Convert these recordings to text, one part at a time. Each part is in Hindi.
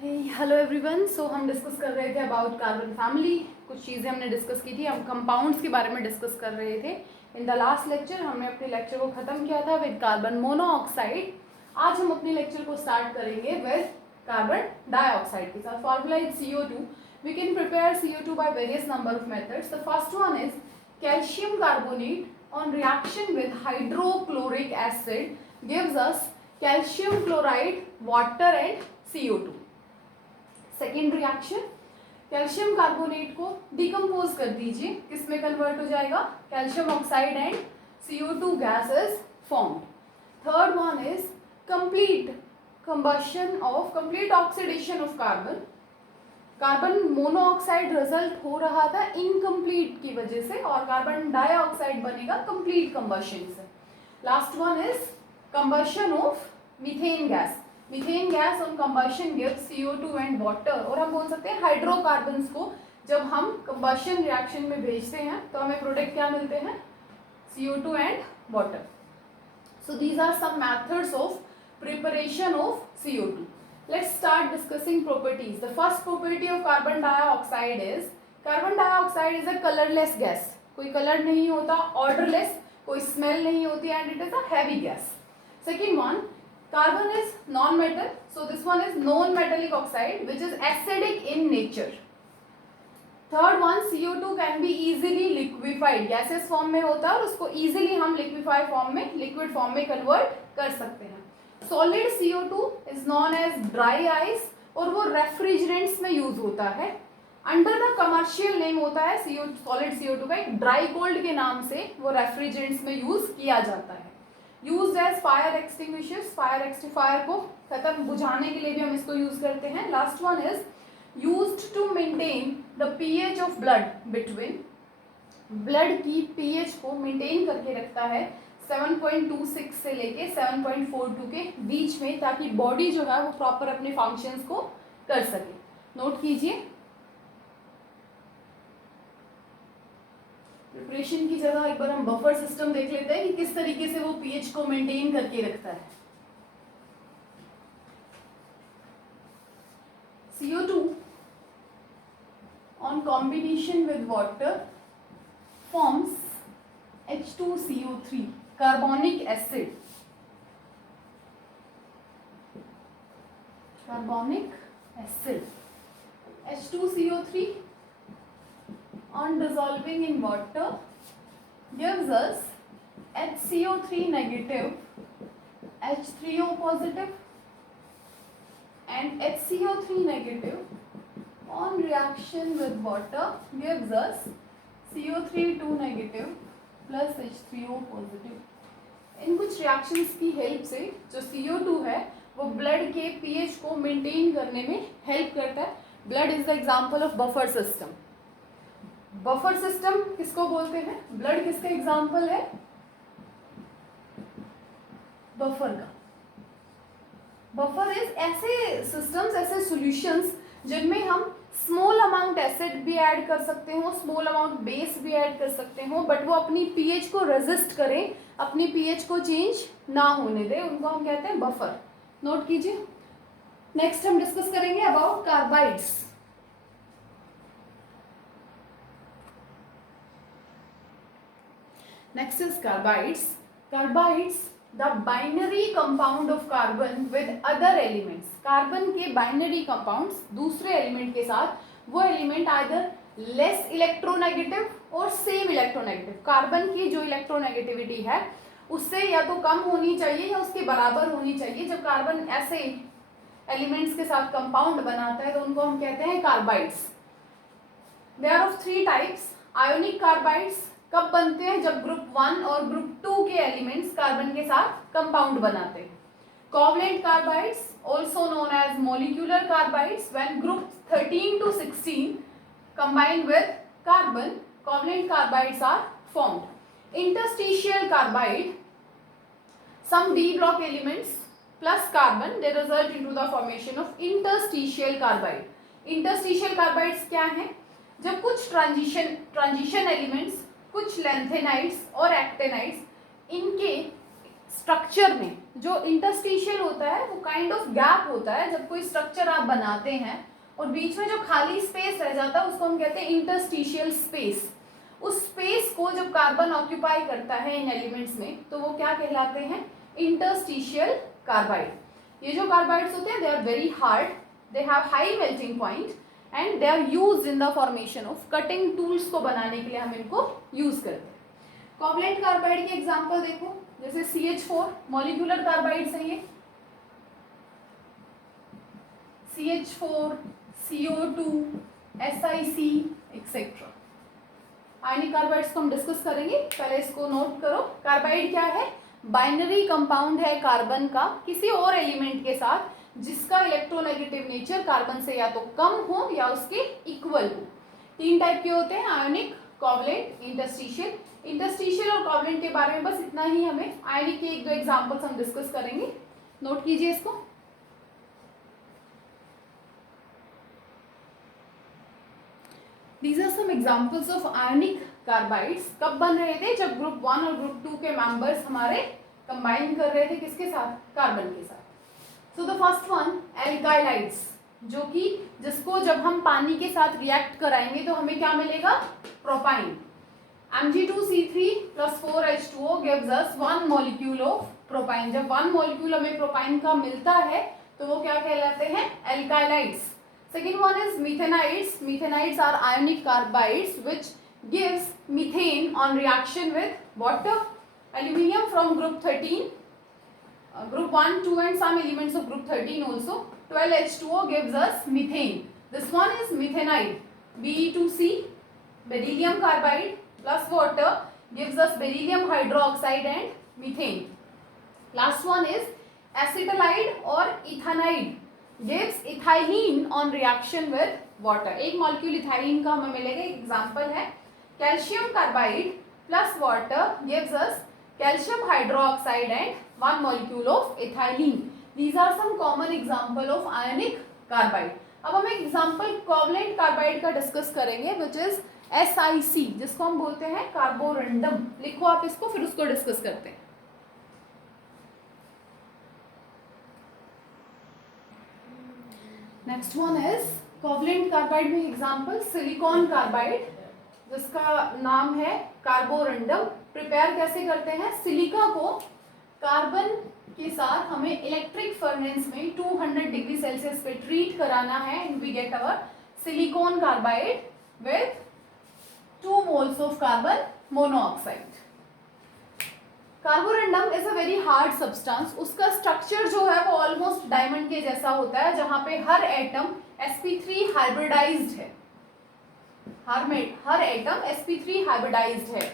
Hello everyone. सो हम डिस्कस कर रहे थे अबाउट कार्बन फैमिली। कुछ चीज़ें हमने डिस्कस की थी, हम कंपाउंड्स के बारे में डिस्कस कर रहे थे। इन द लास्ट लेक्चर हमने अपने लेक्चर को ख़त्म किया था विद कार्बन मोनोऑक्साइड। आज हम अपने लेक्चर को स्टार्ट करेंगे विद कार्बन डाइऑक्साइड के साथ। Formula is CO2। We can prepare CO2 by various number of methods. The first one is calcium carbonate on reaction with hydrochloric acid gives us calcium chloride, water and CO2। Second reaction, calcium carbonate को डिकम्पोज कर दीजिए, किसमें कन्वर्ट हो जाएगा, calcium oxide and CO2 gas is formed. Third one is complete oxidation of carbon. Carbon monoxide result हो रहा था इनकम्प्लीट की वजह से, और कार्बन डाइऑक्साइड बनेगा कंप्लीट कंबशन से। Last one is combustion of methane gas. Methane gas on combustion gives CO2 and water. और हम बोल सकते हैं हाइड्रोकार्बन्स को जब हम कंबशन रिएक्शन में भेजते हैं तो हमें प्रोडक्ट क्या मिलते हैं, CO2 and water. So these are some methods of preparation of CO2. Let's start discussing properties. The first property of carbon dioxide is a colorless gas. कोई कलर नहीं होता, odorless, कोई स्मेल नहीं होती, and it is a heavy gas. Second one, carbon is non-metal, so this one is non-metallic oxide which is acidic in nature. Third one, CO2 can be easily liquefied, gaseous form में होता है और उसको easily हम liquefy form में, liquid form में convert कर सकते हैं. Solid CO2 is known as dry ice और वो refrigerants में use होता है. Under the commercial name होता है solid CO2 का एक dry cold के नाम से वो refrigerants में use किया जाता है. Used as fire extinguishers, fire को खत्म बुझाने के लिए भी हम इसको यूज करते हैं. Last one is used to maintain the pH of blood between. Blood की pH को मेंटेन करके रखता है 7.26 से लेके 7.42 के बीच में, ताकि बॉडी जो है वो प्रॉपर अपने फंक्शंस को कर सके. नोट कीजिए. प्रिपरेशन की जगह एक बार हम बफर सिस्टम देख लेते हैं कि किस तरीके से वो pH को मेंटेन करके रखता है. CO2 on combination with water forms H2CO3, carbonic acid. H2CO3 on dissolving in water gives us HCO3 negative, H3O positive and HCO3 negative on reaction with water gives us CO3 negative plus H3O positive. इन कुछ रिएक्शंस की हेल्प से जो CO2 है वो ब्लड के pH को मेंटेन करने में हेल्प करता है. Blood is the example of buffer system. Buffer system किसको बोलते हैं, ब्लड किसका एग्जाम्पल है, बफर का. बफर इज ऐसे सिस्टम्स, ऐसे सॉल्यूशंस जिनमें हम स्मॉल अमाउंट एसिड भी ऐड कर सकते हो, स्मॉल अमाउंट बेस भी ऐड कर सकते हो, बट वो अपनी pH को रेजिस्ट करें, अपनी pH को चेंज ना होने दे, उनको हम कहते हैं बफर. नोट कीजिए. नेक्स्ट हम डिस्कस करेंगे about carbides. Next is carbides. Carbides, the binary compound of carbon with other elements. Carbon के बाइनरी कंपाउंड्स दूसरे एलिमेंट के साथ, वो एलिमेंट आइदर लेस इलेक्ट्रोनेगेटिव और सेम इलेक्ट्रोनेगेटिव. कार्बन की जो इलेक्ट्रोनेगेटिविटी है उससे या तो कम होनी चाहिए या उसके बराबर होनी चाहिए. जब कार्बन ऐसे एलिमेंट्स के साथ कंपाउंड बनाता है तो उनको हम कहते हैं carbides. They are of 3 types. Ionic carbides कब बनते हैं, जब ग्रुप 1 और ग्रुप 2 के एलिमेंट्स कार्बन के साथ कंपाउंड बनाते हैं. Covalent carbides also known as molecular carbides, when group 13 to 16 combine with carbon, covalent carbides are formed. Interstitial carbide, some d block elements plus carbon, they result into the formation of interstitial carbide. Interstitial carbides क्या हैं, जब कुछ ट्रांजिशन एलिमेंट्स, कुछ लैंथेनाइड्स और एक्टेनाइड्स, इनके स्ट्रक्चर में जो इंटरस्टिशियल होता है वो काइंड ऑफ गैप होता है जब कोई स्ट्रक्चर आप बनाते हैं और बीच में जो खाली स्पेस रह जाता है उसको हम कहते हैं इंटरस्टिशियल स्पेस। उस स्पेस को जब कार्बन ऑक्यूपाई करता है इन एलिमेंट्स में तो वो क्या कहलाते हैं, इंटरस्टिशियल कार्बाइड। ये जो कार्बाइड्स होते हैं they are very hard, they have high melting point and they are used in the formation of cutting tools को बनाने के लिए हम इनको यूज करते हैं। कोवलेंट कार्बाइड के एग्जांपल देखो, जैसे CH4 मॉलिक्यूलर कार्बाइड्स हैं ये, CH4, CO2, SiC एक्सेट्रा। आयनिक कार्बाइड्स को हम डिस्कस करेंगे, पहले इसको नोट करो। कार्बाइड क्या है, बाइनरी कंपाउंड है कार्बन का किसी और एलिमेंट के साथ जिसका इलेक्ट्रोनेगेटिव नेचर कार्बन से या तो कम हो या उसके इक्वल हो। 3 टाइप के होते हैं, आयनिक, कोवलेंट, इंटरस्टिशियल। इंटरस्टिशियल और कोवलेंट के बारे में बस इतना ही हमें, आयनिक के 1-2 एग्जांपल्स हम डिस्कस करेंगे, नोट कीजिए इसको। These are some examples of ionic carbides। कब बन रहे थे, जब ग्रुप 1 और ग्रुप 2 के मेंबर्स हमारे कंबाइन कर रहे थे किसके साथ, कार्बन के साथ। सो द फर्स्ट वन एल्काइलाइड्स, जो कि जिसको जब हम पानी के साथ रिएक्ट कराएंगे तो हमें क्या मिलेगा, propyne. Mg2C3 + 4H2O gives us 1 molecule of propyne. जब 1 मॉलिक्यूल हमें प्रोपाइन का मिलता है तो वो क्या कहलाते हैं, एल्काइलाइड्स। Second one is methanides. Methanides are ionic carbides which gives methane on reaction with water. Aluminium from group 13, group 1, 2 and some elements of group 13 also. 12H2O gives us methane. This one is methanide. Be2C, beryllium carbide plus water gives us beryllium hydroxide and methane. Last one is acetylide or ethanide. gives ethylene on reaction with water। एक मॉलिक्यूल इथाइलिन का हमें मिलेगा, एक एग्जांपल है calcium carbide plus water gives us calcium hydroxide and 1 molecule of ethylene। These are some common example of ionic carbide। अब हम एक एग्जांपल कोवलेंट कार्बाइड का डिस्कस करेंगे which is SiC, जिसको हम बोलते हैं कार्बोरंडम। लिखो आप इसको, फिर उसको डिस्कस करते हैं। Next one is covalent carbide में एग्जांपल सिलिकॉन कार्बाइड, जिसका नाम है कार्बोरंडम। प्रिपेयर कैसे करते हैं, सिलिका को कार्बन के साथ हमें इलेक्ट्रिक फर्नेस में 200 डिग्री सेल्सियस पे ट्रीट कराना है and we get our silicon carbide with 2 moles of carbon monoxide. Carborundum is a very hard substance. उसका स्ट्रक्चर जो है वो ऑलमोस्ट डायमंड के जैसा होता है, जहां पे हर एटम sp3 हाइब्रिडाइज्ड है। हर एटम sp3 हाइब्रिडाइज्ड है।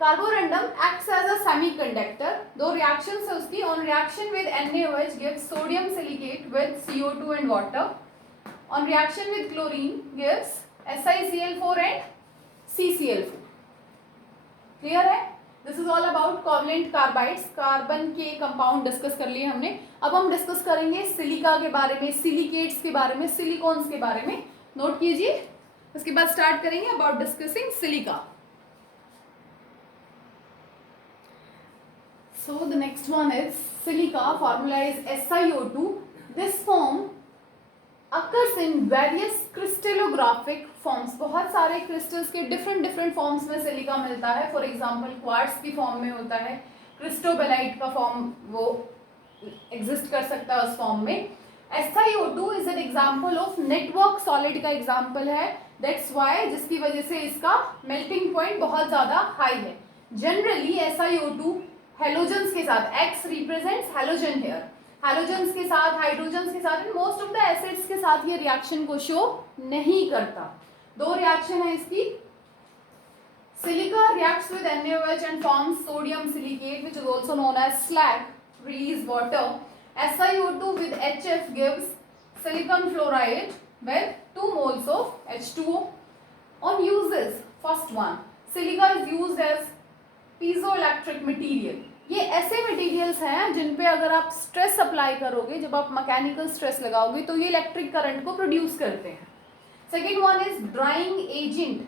Carborundum acts as a semiconductor. 2 reactions है उसकी। On reaction with NaOH gives sodium silicate with CO2 and water. On reaction with chlorine gives SiCl4 and CCl4। Clear है? This is all about covalent carbides. Carbon के कंपाउंड डिस्कस कर लिए हमने। अब हम डिस्कस करेंगे सिलिका के बारे में, सिलिकेट्स के बारे में, सिलिकॉन्स के बारे में। नोट कीजिए, उसके बाद स्टार्ट करेंगे about discussing silica. So the next one is silica. Formula is SiO2। This form occurs in various crystallographic forms। बहुत सारे क्रिस्टल्स के डिफरेंट फॉर्म्स में सिलिका मिलता है। फॉर एग्जांपल क्वार्ट्स की फॉर्म में होता है, क्रिस्टोबेलाइट का फॉर्म वो एग्जिस्ट कर सकता है उस फॉर्म में। SiO2 is an example of network solid का एग्जांपल है। दैट्स व्हाई, जिसकी वजह से इसका मेल्टिंग पॉइंट बहुत ज्यादा हाई है। जनरली SiO2 हेलोजन्स के साथ, X represents halogen here, hydrogens के साथ, हाइड्रोजन्स के साथ, मोस्ट ऑफ द एसिड्स के साथ ये रिएक्शन को शो नहीं करता। 2 रिएक्शन है इसकी। Silica reacts with NaOH and forms sodium silicate which is also known as slag, release water। SiO2 with HF gives silicon fluoride with 2 moles of H2O। On uses, first one, silica is used as piezoelectric material। ये ऐसे मटेरियल्स हैं जिन पे अगर आप स्ट्रेस अप्लाई करोगे, जब आप मैकेनिकल स्ट्रेस लगाओगे तो ये इलेक्ट्रिक करंट को प्रोड्यूस करते हैं। Second one is drying agent.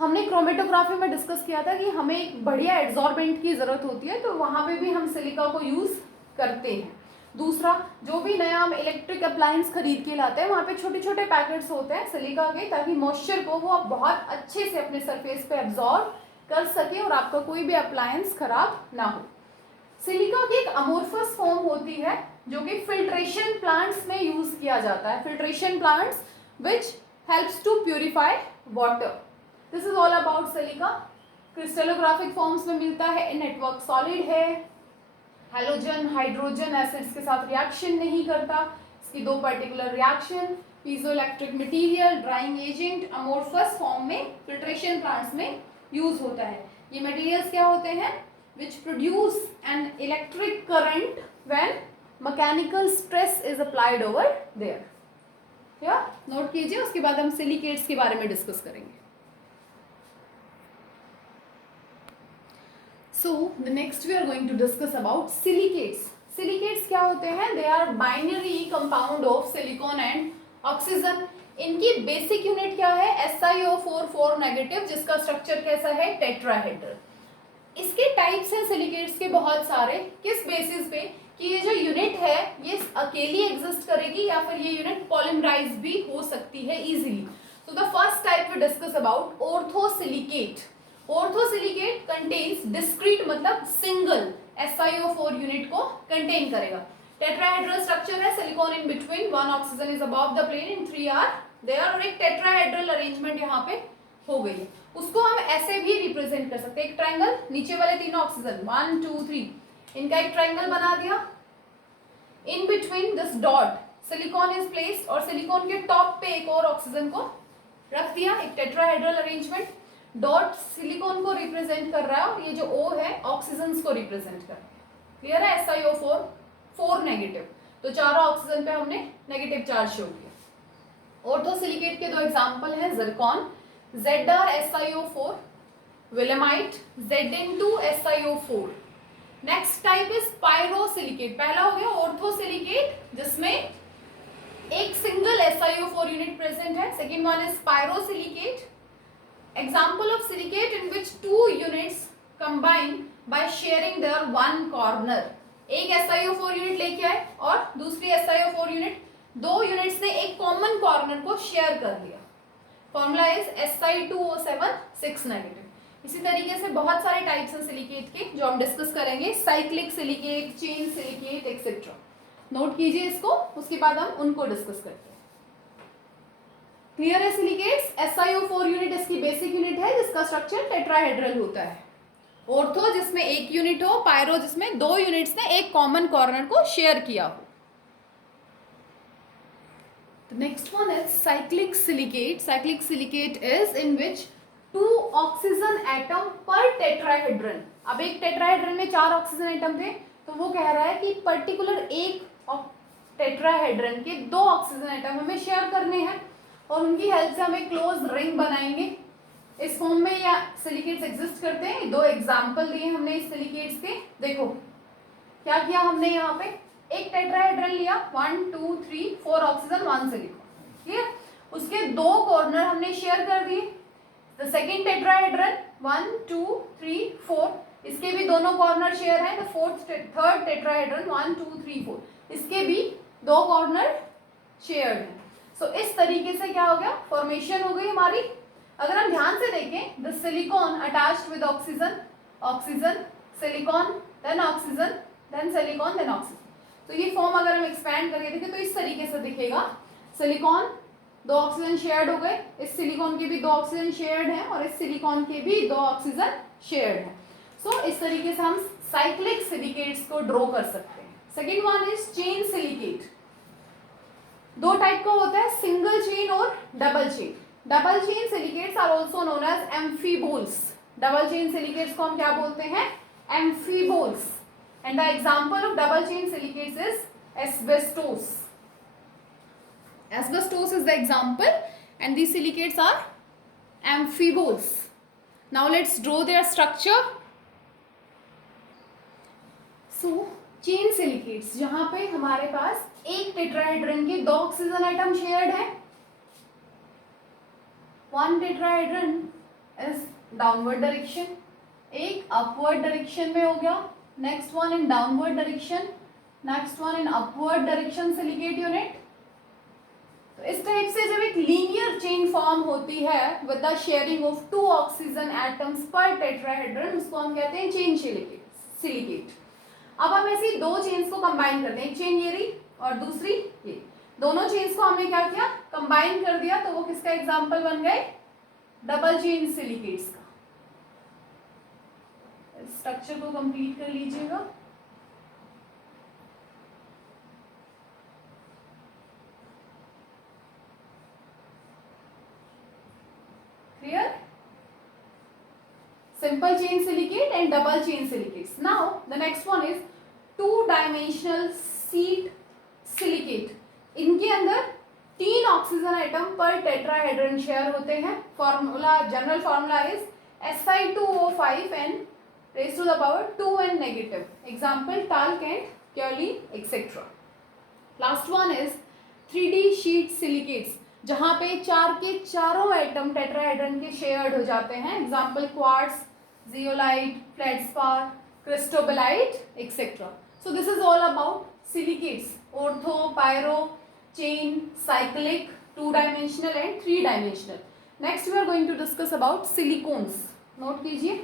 हमने क्रोमेटोग्राफी में डिस्कस किया था कि हमें एक बढ़िया एड्सॉर्बेंट की ज़रूरत होती है, तो वहाँ पे भी हम सिलिका को यूज़ करते हैं। दूसरा, जो भी नया हम इलेक्ट्रिक अप्लायंस खरीद के लाते हैं वहाँ पे छोटे छोटे पैकेट्स होते हैं सिलिका के, ताकि मॉइस्चर को वो बहुत अच्छे से अपने सरफेस पे एब्जॉर्ब कर सके और आपका कोई भी अप्लायंस खराब ना हो। सिलिका की एक अमोर्फस फॉर्म होती है जो कि फिल्ट्रेशन प्लांट्स में यूज किया जाता है, filtration plants which helps to purify water. This is all about silica. Crystallographic forms में मिलता है, नेटवर्क सॉलिड है, हैलोजन हाइड्रोजन एसिड्स के साथ रिएक्शन नहीं करता, इसकी दो particular reaction, piezoelectric material, drying agent, amorphous form में फिल्ट्रेशन प्लांट्स में यूज होता है। ये मटेरियल्स क्या होते हैं? which produce an electric current when mechanical stress is applied over there. क्या नोट कीजिए, उसके बाद हम सिलिकेट्स के बारे में डिस्कस करेंगे। So the next we are going to discuss about silicates. Silicates क्या होते हैं? They are binary compound of silicon and oxygen. इनकी बेसिक यूनिट क्या है? SiO4 नेगेटिव, जिसका स्ट्रक्चर कैसा है? टेट्राहेड्रल। इसके टाइप्स हैं सिलिकेट्स के बहुत सारे। किस बेसिस पे? कि ये जो यूनिट है ये अकेली एग्जिस्ट करेगी या फिर ये यूनिट पॉलिमराइज भी हो सकती है easily. So the first type we discuss about orthosilicate. Orthosilicate contains discrete, मतलब सिंगल SiO4 यूनिट को कंटेन करेगा। टेट्राहेड्रल स्ट्रक्चर है, silicon in between, one oxygen is above the plane and 3 are there, और एक टेट्राहेड्रल अरेंजमेंट यहाँ पे हो गई है। उसको हम ऐसे भी रिप्रेजेंट कर सकते हैं, एक ट्रायंगल, नीचे वाले तीनों ऑक्सीजन 1 2 3, इनका एक ट्रायंगल बना दिया। In between this dot silicon is placed, और सिलिकॉन के टॉप पे एक और ऑक्सीजन को रख दिया, एक टेट्राहेड्रल अरेंजमेंट। डॉट सिलिकॉन को रिप्रेजेंट कर रहा है और ये जो O है ऑक्सीजन को रिप्रेजेंट कर रहा है। क्लियर है? SiO4 नेगेटिव, तो चारों ऑक्सीजन पे हमने नेगेटिव चार्ज शो किया। ऑर्थोसिलिकेट के दो एग्जाम्पल हैं, Zircon ZrSiO4, विलेमाइट Zn2SiO4। Next type is pyrosilicate. पहला हो गया ऑर्थोसिलिकेट जिसमें एक सिंगल SiO4 यूनिट प्रेजेंट है। Second one is pyrosilicate, example of silicate in which 2 units combine by sharing their one corner. एक SiO4 यूनिट लेके आए और दूसरी SiO4 यूनिट, दो यूनिट्स ने एक कॉमन कॉर्नर को शेयर कर लिया। Formula is Si2O7 6 negative. इसी तरीके से बहुत सारे टाइप्स हैं सिलिकेट के जो हम डिस्कस करेंगे, cyclic silicate, chain silicate etcetera. Note कीजिए इसको, उसके बाद हम उनको डिस्कस करते हैं। क्लियर है? सिलिकेट्स SiO4 यूनिट इसकी बेसिक यूनिट है जिसका स्ट्रक्चर टेट्राहेड्रल होता है। ऑर्थो जिसमें एक यूनिट हो, पायरो जिसमें दो यूनिट्स ने एक कॉमन कॉर्नर को शेयर किया हो। The next one is cyclic silicate. Cyclic silicate is in which 2 oxygen atom per tetrahedron. अब एक टेट्राहेड्रन में 4 ऑक्सीजन एटम थे, तो वो कह रहा है कि पर्टिकुलर एक टेट्राहेड्रन के 2 ऑक्सीजन एटम हमें शेयर करने हैं और उनकी हेल्प से हमें क्लोज रिंग बनाएंगे। इस फॉर्म में या सिलिकेट्स एग्जिस्ट करते हैं। 2 एग्जाम्पल दिए हमने इस सिलिकेट्स के। देखो क्या किया हमने, यहाँ पे एक टेट्राहेड्रन लिया, 1 2 3 4 ऑक्सीजन 1 सिलिकॉन, क्लियर। उसके 2 कॉर्नर हमने शेयर कर दिए। द सेकेंड टेट्राहेड्रन 1 2 3 4, इसके भी दोनों कॉर्नर शेयर हैं। द थर्ड टेट्राहेड्रन 1 2 3 4, इसके भी 2 कॉर्नर शेयर हैं। सो इस तरीके से क्या हो गया, फॉर्मेशन हो गई हमारी। अगर हम ध्यान से देखें, the silicon attached with oxygen, oxygen silicon then oxygen then silicon then oxygen. तो ये फॉर्म अगर हम एक्सपैंड करके देखें तो इस तरीके से दिखेगा। सिलिकॉन 2 ऑक्सीजन शेयर्ड हो गए, इस सिलिकॉन के भी 2 ऑक्सीजन शेयर्ड हैं और इस सिलिकॉन के भी 2 ऑक्सीजन शेयर्ड हैं। सो इस तरीके से हम साइक्लिक सिलिकेट्स को ड्रॉ कर सकते हैं। Second one is chain silicate. 2 type का होता है, सिंगल चेन और double chain. Double chain silicates are also known as amphiboles. Double chain silicates को हम क्या बोलते हैं? एम्फीबोल्स। And the example of double chain silicates is asbestos. Asbestos is the example, and these silicates are amphiboles. Now let's draw their structure. So chain silicates, जहाँ पे हमारे पास एक टेट्राहेड्रन के 2 ऑक्सीजन एटम शेयर्ड है, 1 टेट्राहेड्रन इज डाउनवर्ड डायरेक्शन, एक अपवर्ड डायरेक्शन में हो गया, next one in downward direction, next one in upward direction silicate unit. तो इस टाइप से जब एक लीनियर चेन फॉर्म होती है with the sharing of 2 oxygen atoms पर टेट्राहेड्रन, उसको हम कहते हैं चेन सिलिकेट। अब हम ऐसी 2 चेन्स को कंबाइन करते हैं, एक चेन ये रही और दूसरी ये, दोनों चेन्स को हमने क्या किया, कंबाइन कर दिया, तो वो किसका एग्जांपल बन गए, डबल चेन सिलिकेट्स का। स्ट्रक्चर को कंप्लीट कर लीजिएगा। Clear? Simple chain silicate and double chain silicates. Now the next one is 2-dimensional sheet silicate. इनके अंदर 3 ऑक्सीजन एटम पर टेट्राहेड्रन शेयर होते हैं। Formula, general formula is Si2O5 n raised to the power 2n negative. Example talc and kaolin etc. Last one is 3D sheet silicates, जहाँ पे 4 के चारों एटम टेट्राहेड्रन के शेयर्ड हो जाते हैं। Example quartz, zeolite, feldspar, cristobalite etcetera. So this is all about silicates, ortho, pyro, chain, cyclic, 2 dimensional and 3 dimensional. Next we are going to discuss about silicones. Note कीजिए।